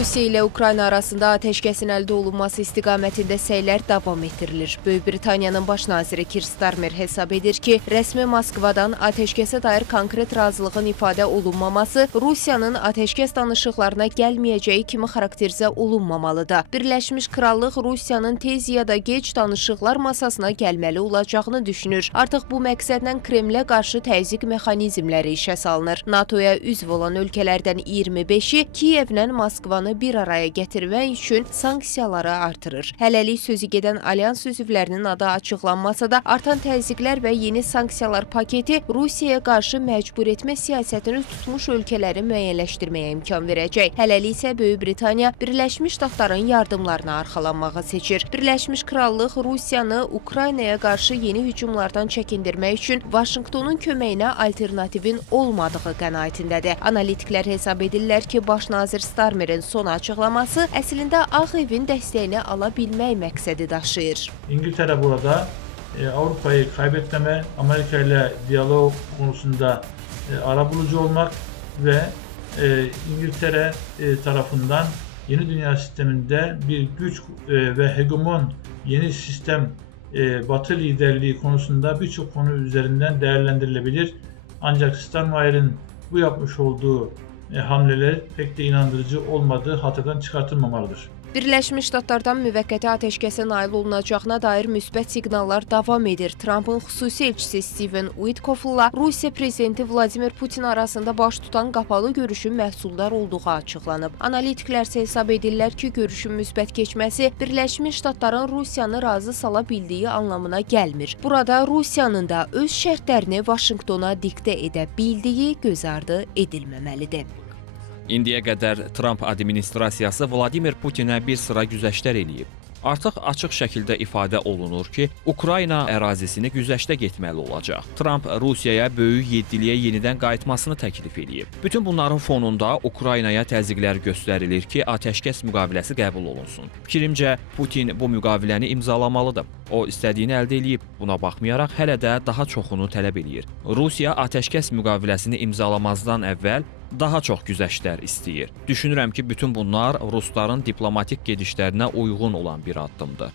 Rusiya ilə Ukrayna arasında atəşkəsin əldə olunması istiqamətində səylər davam etdirilir. Böyük Britaniyanın baş naziri Keir Starmer hesab edir ki, rəsmi Moskvadan atəşkəsə dair konkret razılığın ifadə olunmaması Rusiyanın atəşkəs danışıqlarına gəlməyəcəyi kimi xarakterizə olunmamalıdır. Birləşmiş Krallıq Rusiyanın tez ya da gec danışıqlar masasına gəlməli olacağını düşünür. Artıq bu məqsədlə Kremlə qarşı təzyiq mexanizmləri işə salınır. NATO-ya üzv olan ölkələrdən 25-i Kiyevlə Moskvanı bir araya gətirmək üçün sanksiyaları artırır. Hələlik sözü gedən alyans üzvlərinin adı açıqlanmasa da, artan təzyiqlər və yeni sanksiyalar paketi Rusiyaya qarşı məcbur etmə siyasətini tutmuş ölkələri müəyyənləşdirməyə imkan verəcək. Hələlik isə Böyük Britaniya Birləşmiş Ştatların yardımlarına arxalanmağı seçir. Birləşmiş Krallıq Rusiyanı Ukraynaya qarşı yeni hücumlardan çəkindirmək üçün Vaşinqtonun köməyinə alternativin olmadığı qənaətindədir. Analitiklər hesab edirlər ki, baş nazir Starmerin son açıqlaması əslində Ağ Evin dəstəyini ala bilmək məqsədi daşıyır. İngiltere burada Avrupa'yı kaybetmeme, Amerika ile diyalog konusunda arabulucu olmak ve İngiltere tarafından yeni dünya sisteminde bir güç ve hegemon yeni sistem Batı liderliği konusunda birçok konu üzerinden değerlendirilebilir. Ancak Steinmeier'in bu yapmış olduğu hamleler pek de inandırıcı olmadığı hatırdan çıkartılmamalıdır. Birləşmiş Ştatlardan müvəqqəti atəşkəsə nail olunacağına dair müsbət siqnallar davam edir. Trumpın xüsusi elçisi Steven Witkoff'la Rusiya prezidenti Vladimir Putin arasında baş tutan qapalı görüşün məhsuldar olduğu açıqlanıb. Analitiklər isə hesab edirlər ki, görüşün müsbət keçməsi Birləşmiş Ştatların Rusiyanı razı sala bildiyi anlamına gəlmir. Burada Rusiyanın da öz şərtlərini Vaşinqtona diktə edə bildiyi göz ardı edilməməlidir. İndiyə qədər Trump administrasiyası Vladimir Putinə bir sıra güzəştlər eləyib. Artıq açıq şəkildə ifadə olunur ki, Ukrayna ərazisini güzəştə getməli olacaq. Trump Rusiyaya böyük yeddiliyə yenidən qayıtmasını təklif edib. Bütün bunların fonunda Ukraynaya təzyiqlər göstərilir ki, atəşkəs müqaviləsi qəbul olunsun. Fikrimcə, Putin bu müqaviləni imzalamalıdır. O istədiyini əldə edib, buna baxmayaraq hələ də daha çoxunu tələb edir. Rusiya atəşkəs müqaviləsini imzalamazdan əvvəl daha çox güzəştlər istəyir. Düşünürəm ki, bütün bunlar Rusların diplomatik gedişlərinə uyğun olan bir addımdır.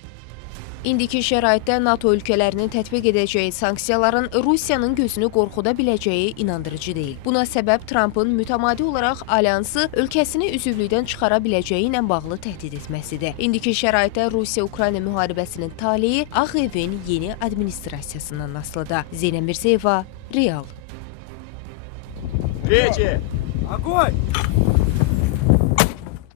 İndiki şəraitdə NATO ölkələrinin tətbiq edəcəyi sanksiyaların Rusiyanın gözünü qorxuda biləcəyi inandırıcı deyil. Buna səbəb Trumpın mütəmadi olaraq alyansı ölkəsini üzvlükdən çıxara biləcəyi ilə bağlı təhdid etməsidir. İndiki şəraitdə Rusiya-Ukrayna müharibəsinin taleyi Ağ Evin yeni administrasiyasından asılıdır. Zeynəb Mirzəyeva, Real. Огонь!